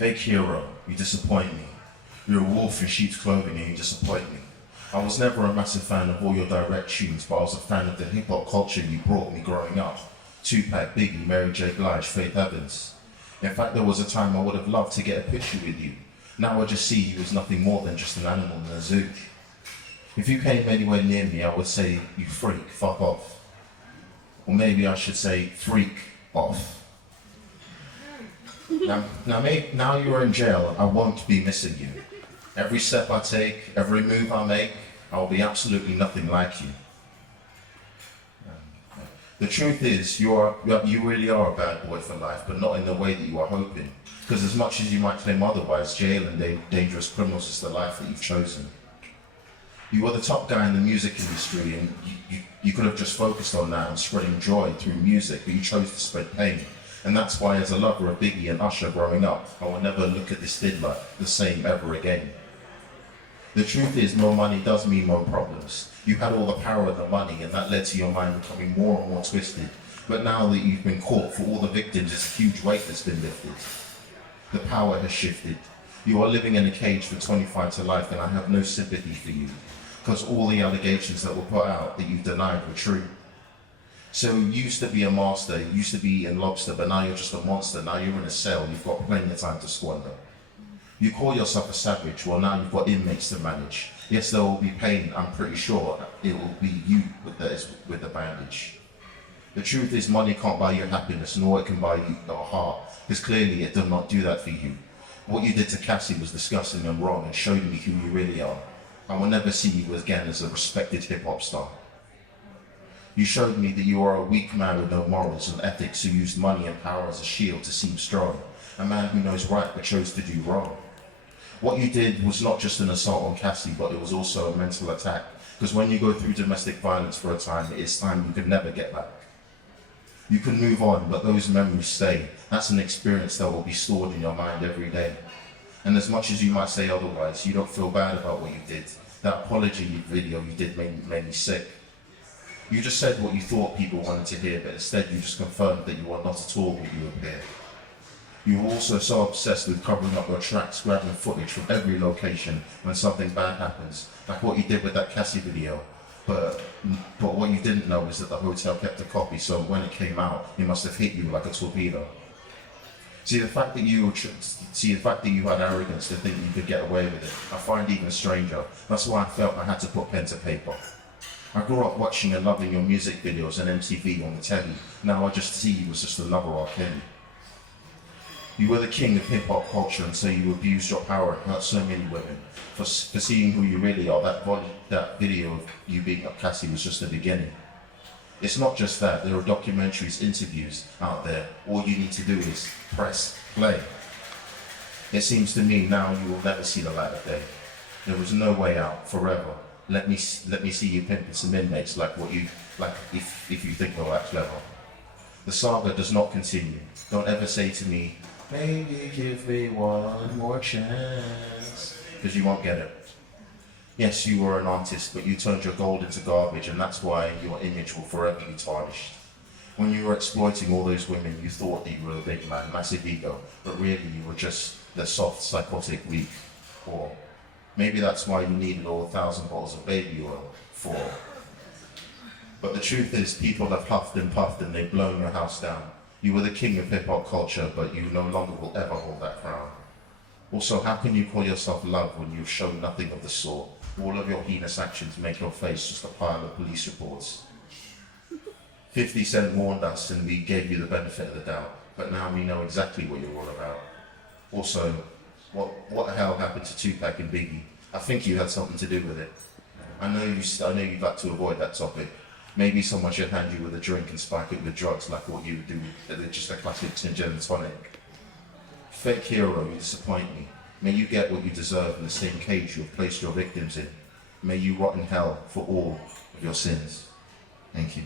Fake hero, you disappoint me. You're a wolf in sheep's clothing and you disappoint me. I was never a massive fan of all your direct tunes, but I was a fan of the hip-hop culture you brought me growing up. Tupac, Biggie, Mary J. Blige, Faith Evans. In fact, there was a time I would have loved to get a picture with you. Now I just see you as nothing more than just an animal in a zoo. If you came anywhere near me, I would say, you freak, fuck off. Or maybe I should say, freak off. Now you're in jail, I won't be missing you. Every step I take, every move I make, I'll be absolutely nothing like you. The truth is, you really are a bad boy for life, but not in the way that you are hoping. Because as much as you might claim otherwise, jail and dangerous criminals is the life that you've chosen. You were the top guy in the music industry, and you could have just focused on that and spreading joy through music, but you chose to spread pain. And that's why, as a lover of Biggie and Usher growing up, I will never look at this diddler the same ever again. The truth is, more money does mean more problems. You had all the power of the money, and that led to your mind becoming more and more twisted. But now that you've been caught, for all the victims, it's a huge weight that's been lifted. The power has shifted. You are living in a cage for 25 to life, and I have no sympathy for you, because all the allegations that were put out that you denied were true. So you used to be a master, you used to be eating lobster, but now you're just a monster. Now you're in a cell, you've got plenty of time to squander. You call yourself a savage, well now you've got inmates to manage. Yes, there will be pain, I'm pretty sure it will be you with the bandage. The truth is, money can't buy you happiness, nor it can buy you your heart, because clearly it did not do that for you. What you did to Cassie was disgusting and wrong and showed me who you really are. I will never see you again as a respected hip-hop star. You showed me that you are a weak man with no morals and ethics who used money and power as a shield to seem strong, a man who knows right but chose to do wrong. What you did was not just an assault on Cassie, but it was also a mental attack, because when you go through domestic violence for a time, it is time you can never get back. You can move on, but those memories stay. That's an experience that will be stored in your mind every day. And as much as you might say otherwise, you don't feel bad about what you did. That apology video you did made me sick. You just said what you thought people wanted to hear, but instead you just confirmed that you are not at all what you appear. You were also so obsessed with covering up your tracks, grabbing footage from every location when something bad happens, like what you did with that Cassie video. But what you didn't know is that the hotel kept a copy, so when it came out, it must have hit you like a torpedo. See, the fact that you had arrogance to think you could get away with it, I find even stranger. That's why I felt I had to put pen to paper. I grew up watching and loving your music videos and MTV on the telly. Now I just see you as just another R. Kelly. You were the king of hip-hop culture, and so you abused your power and hurt so many women. For seeing who you really are, that video of you beating up Cassie was just the beginning. It's not just that, there are documentaries, interviews out there. All you need to do is press play. It seems to me now you will never see the light of day. There was no way out, forever. Let me see you pimping some inmates if you think you're that clever. The saga does not continue. Don't ever say to me, maybe give me one more chance, because you won't get it. Yes, you were an artist, but you turned your gold into garbage, and that's why your image will forever be tarnished. When you were exploiting all those women, you thought that you were a big man, massive ego, but really you were just the soft, psychotic, weak whore. Maybe that's why you needed all 1,000 bottles of baby oil for. But the truth is, people have huffed and puffed and they've blown your house down. You were the king of hip-hop culture, but you no longer will ever hold that crown. Also, how can you call yourself love when you've shown nothing of the sort? All of your heinous actions make your face just a pile of police reports. 50 Cent warned us and we gave you the benefit of the doubt, but now we know exactly what you're all about. Also, what the hell happened to Tupac and Biggie? I think you had something to do with it. I know you'd like to avoid that topic. Maybe someone should hand you with a drink and spike it with drugs like what you would do with just a classic gin and tonic. Fake hero, you disappoint me. May you get what you deserve in the same cage you have placed your victims in. May you rot in hell for all of your sins. Thank you.